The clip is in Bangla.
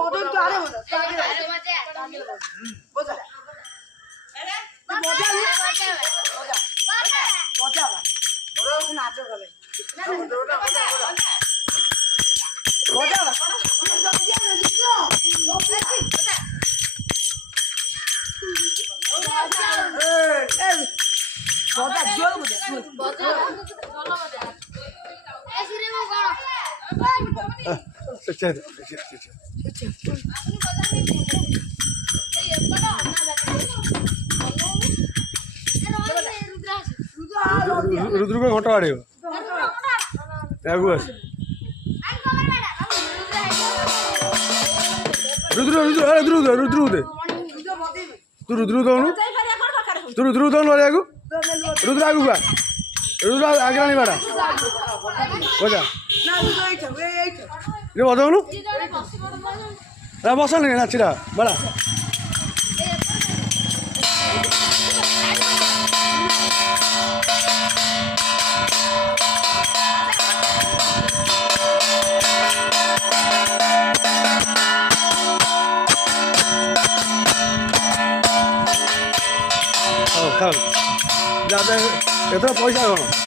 বদল তো আরে বদল বোঝা মজা মজা ওরা নাচো গলে মজা মজা জল মজা रुद्र को घंटा आड़े आगु आस रुद्र रुद्र अरे रुद्र रुद्र दे तू रुद्र दौनु तू रुद्र दौनु वाले आगु रुद्र आगु का रुद्र आगे नहीं बड़ा बजा ये बजाउनु रा बसल नहीं नाचिरा बड़ा जाते एत पैसा कौन